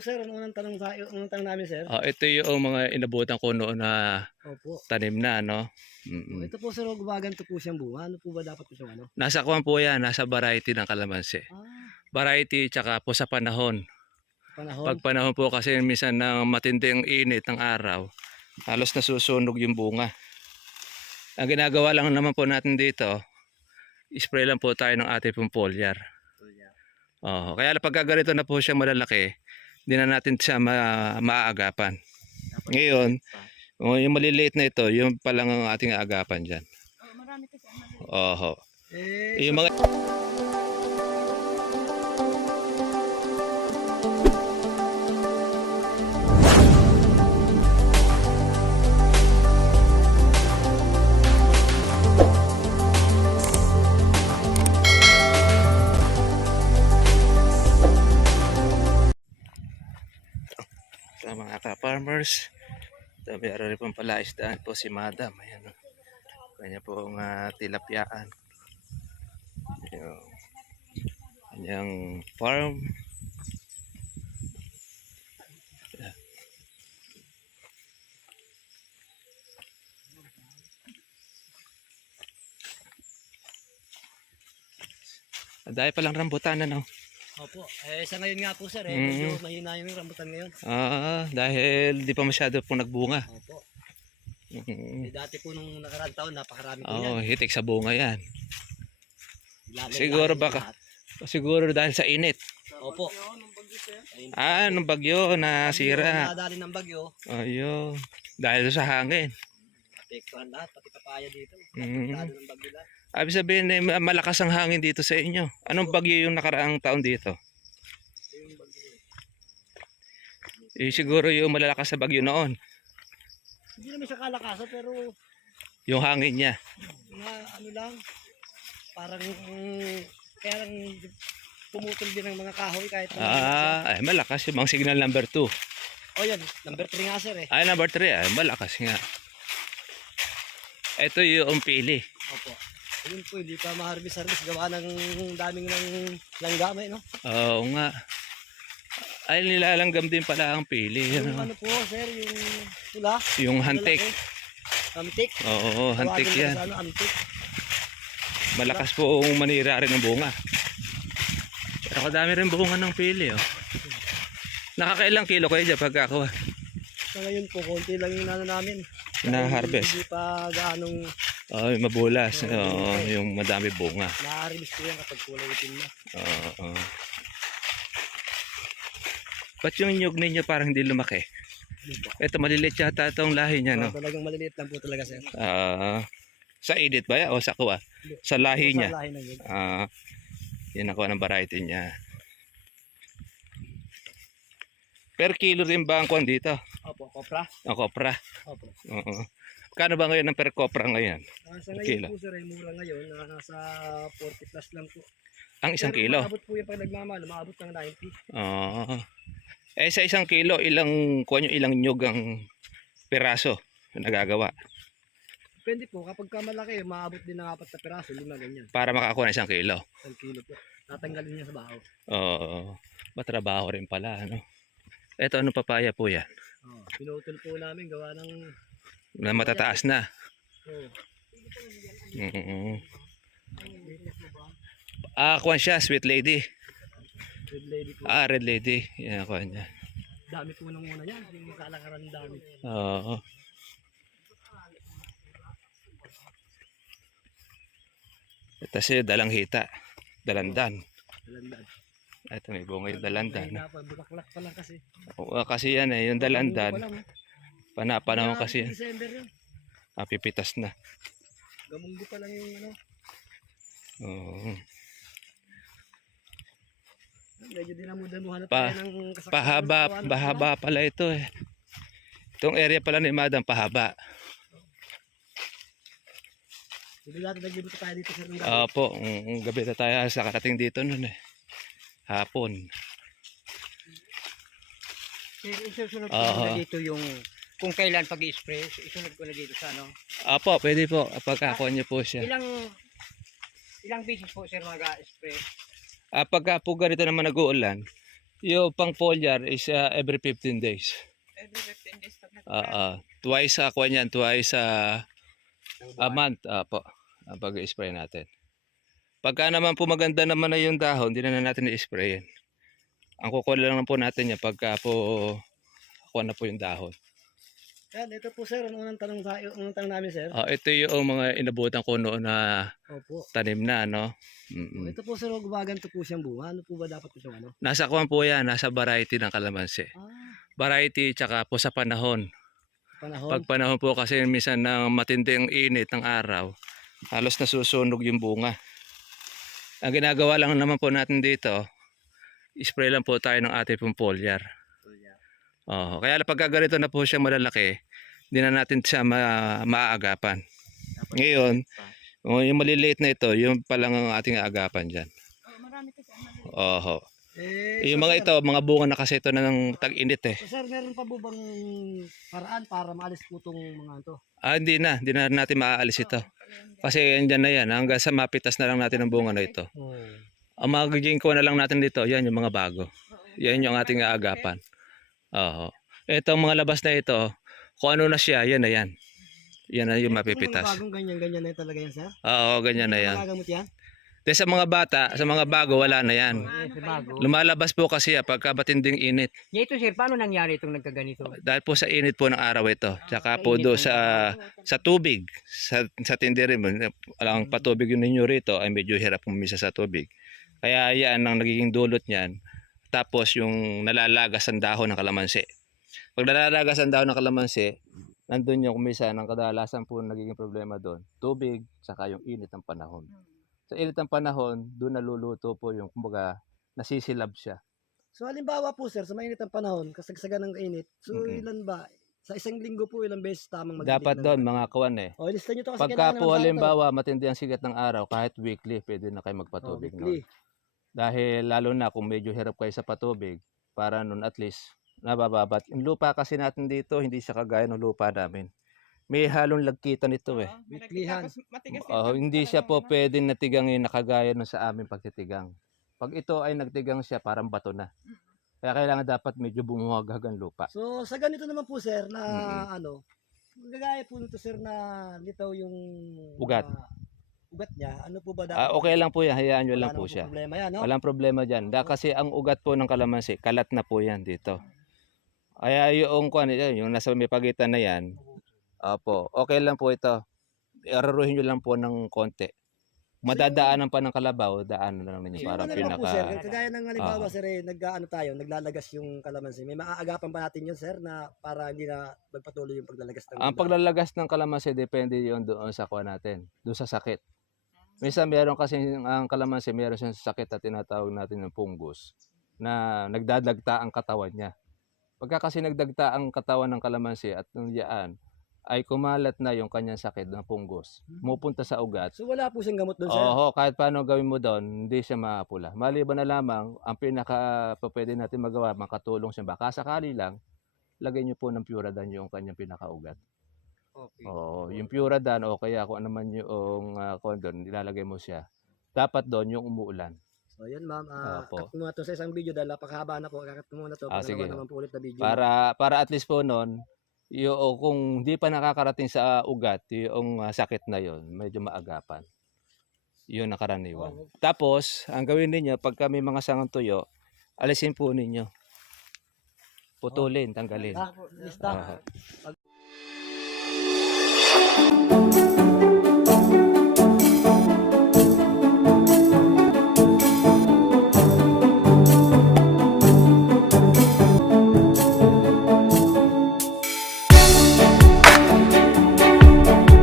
po sir, unang tanong namin sir. Ito yung mga inabutan ko noon na Opo. tanim na, no? Mm. Ito po sir, gumaganto po siyang bunga. Ano po ba dapat po siyang ano? Nasa kuwan po yan, nasa variety ng kalamansi. Variety tsaka po sa panahon. Panahon. Pag panahon po kasi minsan ng matinding init ng araw, halos nasusunog yung bunga. Ang ginagawa lang naman po natin dito, spray lang po tayo ng ating pong foliar. Kaya pag ganito na po siya malalaki, hindi na natin siya maaagapan. Ngayon, yung maliliit na ito, yung palang ang ating aagapan dyan. Marami kasi ang maliliit. Oho. Yung mga... Ito mga ka-farmers, ito mayroon rin pong palaisdaan po si Madam. Ayan, kanya pong tilapyaan. Yung kanyang farm. Ayan. Dahil palang rambutan ano. Opo. Sa ngayon nga po sir, medyo mahina yung rambutan ngayon. Dahil di pa masyado pong nagbunga. Opo. Dati po nung nakaraang taon, napakarami po yan. Hitik sa bunga yan. Lalim, Siguro lalim baka, lahat. siguro dahil sa init. Opo. Nung bagyo nasira. Nadali ng bagyo. Ayun. Dahil sa hangin. Apektuhan lahat, pati papaya dito. Mm. Apektado ng bagyo lahat. Abi sabihin malakas ang hangin dito sa inyo. Anong bagyo yung nakaraang taon dito? Yung bagyo. Siguro yung malalakas sa bagyo noon. Hindi naman siya kalakasan pero Yung hangin niya. ano lang, parang kaya lang pumutol din ng mga kahoy kahit Malakas yung mga signal number 2. yan, number 3 nga sir Number 3, malakas nga. Ito yung pili. Opo. Ayun po, hindi pa ma-harvest gawa ng daming langgamay, no? Oo nga. Ay, nilalanggam din pala ang pili. Yung ano po, sir, yung pula. Yung hantik. Antik. Oo, hantik yan. Antik. Malakas po manira rin ng bunga. Pero kadami rin bunga ng pili. Nakakailang kilo kayo dyan pagkakawa? Sa ngayon po, konti lang yung namin. Na-harvest. Hindi pa gaanong mabulas. Yung madami bunga. na-harvest ko yan kapag kulay itim na. Ba't yung nyug ninyo parang hindi lumaki? Ito maliliit yata itong lahi niya, no? Talagang maliliit lang po talaga, sir. Sa edit ba yan? O sa kuwa? Sa lahi niya? Sa lahi na yun. Yan ang kuha ng variety niya. Per kilo rin ba ang kuwan dito? Opo, kopra. Ang kopra? Opo. Kano ba ngayon ang per kopra ngayon? Sa ngayon po, sir, ay mura ngayon. Nasa 40 plus lang po. Ang isang Pero kilo? maabot po yung pag nagmamahal, maabot ng 90. Sa isang kilo, ilang nyug ang piraso na nagagawa? Depende po, kapag malaki, maabot din ng 4 na piraso, 5 ganyan. Para makakuha ng 1 kilo? 1 kilo po. Tatanggalin niya sa baho. Matrabaho rin pala, ano? Ito, anong papaya po yan? Pinutol po namin, gawa ng... Na matataas na. Kuwan siya, sweet lady. Red lady po. Red lady. Yan, kuwan niya. Dami po nung una yan, yung kalakaran dami. Ito siya, dalanghita. Dalandan. Dalandan. Ito may bunga yung dalandan. Bulaklak pa lang kasi. Kasi yan yung dalandan. Panahon kasi yan. December yun. Pipitas na. Gamunggo pa lang yung ano. Medyo dinamudamuhan na tayo ng kasakit. Pahaba pala ito eh. Itong area pala ni Madam pahaba. Hindi natin naglibot tayo dito sir. Opo, gabi na tayo sa karating dito nun eh. Hapon. Isusunod ko na dito yung kung kailan pag-i-spray, isunod ko na dito sa ano. Opo, pwede po. Pagkakuha niyo po siya. Ilang beses po sir mag-spray? Pagka po ganito naman nag-uulan, Yung pang foliar is every 15 days. Every 15 days pag Twice ako niyan, twice a month po ang pag-spray natin. Pagka naman po maganda naman na yung dahon, hindi na natin i-sprayin. Ang kukuha lang po natin yan pagka po kuha na po yung dahon. Yan, ito po sir, ang unang tanong namin sir. Ito yung mga inabutan ko noon na Opo. tanim na, no? Mm-mm. Ito po sir, gumaganto po siyang bunga. Ano po ba dapat po siyang ano? Nasa kuwan po yan, nasa variety ng kalamansi. Variety tsaka po sa panahon. Panahon. Pag panahon po kasi minsan ng matinding init ng araw, halos nasusunog yung bunga. Ang ginagawa lang naman po natin dito, spray lang po tayo ng ating pong foliar. Kaya pagka ganito na po siya malalaki, hindi na natin siya maaagapan. Ngayon, yung maliliit na ito, yung palang ang ating aagapan dyan. marami kasi ang maliit. Oho. so, Yung mga sir, ito, mga bunga na kasi ito na ng tag-init eh. So sir, meron pa po bang paraan para maalis po itong mga ito? Hindi na natin maaalis ito. Kasi andyan na yan, hanggang sa mapitas na lang natin ang bunga na ito. Ang magiging kuha na lang natin dito, yan yung mga bago. Yan yung ating aagapan. Itong mga labas na ito, kung ano na siya, yan na yan. Yan na yung mapipitas. Mga bagong ganyan na talaga yan sir? Oo, ganyan na yan. Magagamot yan? Then sa mga bata, sa mga bago, wala na yan. Bago. Lumalabas po kasi pagka matinding init. Ito sir, paano nangyari itong nagkaganito? Dahil po sa init po ng araw ito. Tsaka po do sa tubig. Sa tinderi mo, ang patubig yun ninyo rito ay medyo hirap pumisa sa tubig. Kaya yan ang nagiging dulot niyan. Tapos yung nalalagas ang dahon ng kalamansi. Pag nalalagas ang dahon ng kalamansi, nandun yung kumisa ng kadalasan po nagiging problema doon. Tubig, saka yung init ng panahon. Sa init ng panahon, doon naluluto po yung kumbaga nasisilab siya. So halimbawa po sir, sa mainit ang panahon, kasagsagan ng init, so ilan ba? Sa isang linggo po, ilang beses tamang magdilig Dapat doon mga kawan eh. O, ilista nyo to kasi Pagka kailangan po naman sa halimbawa matindi ang sigat ng araw, kahit weekly, pwede na kayo magpatubig weekly. noon. Dahil lalo na kung medyo hirap kayo sa patubig, para noon at least nabababat. Yung lupa kasi natin dito, hindi siya kagaya ng lupa namin. May halong lagkitan ito eh. Weeklyhan. Hindi siya po pwedeng natigangin na kagaya nun sa aming pagtitigang. Pag ito ay nagtigang siya, parang bato na. Kaya kailangan dapat medyo bumuhagag ang lupa. So sa ganito naman po sir na ano, gagaya po nito sir na litaw yung Ugat. Ugat niya, ano po ba dapat? Okay lang po yan, hayaan nyo lang Wala po namang siya. problema yan, no? Walang problema dyan. Kasi ang ugat po ng kalamansi, kalat na po yan dito. Kaya yung nasa may pagitan na yan, okay lang po ito. Araruhin nyo lang po ng konti. Madadaanan pa ng kalabaw, daanan na lang ninyo. Yung Parang ano naman po sir, pinaka... kagaya ng halimbawa sir, naglalagas yung kalamansi. May maaagapan pa natin yun sir na para hindi na magpatuloy yung paglalagas ng Ang paglalagas ng kalamansi, depende yun doon sa kuha natin. Doon sa sakit. Minsan meron kasi ang kalamansi, meron siyang sakit na tinatawag natin ng fungus na nagdadagta ang katawan niya. Pagka kasi nagdagta ang katawan ng kalamansi at nung yaan, ay kumalat na yung kanyang sakit ng fungus. Mupunta sa ugat. So wala po siyang gamot doon sir? Oo, kahit paano gawin mo doon, hindi siya mapula. Maliban na lamang, ang pinaka pwede natin magawa, makatulong siya. Baka sakali lang, lagay niyo po ng Puradan yung kanyang pinakaugat. Okay. Oo, yung Puradan o kaya kung ano man yung condom, nilalagay mo siya. Dapat doon yung umuulan. So yun ma'am, Opo. cut muna to sa isang video dahil napakahaba na po. Kakat muna to. Sige. Pangalawa naman po ulit na video. Para at least po noon, kung di pa nakakarating sa ugat, yung sakit na yon, medyo maagapan. Yun ang karaniwan. Tapos, ang gawin ninyo, pagka may mga sangang tuyo, alisin po ninyo. Putulin, tanggalin. Lista.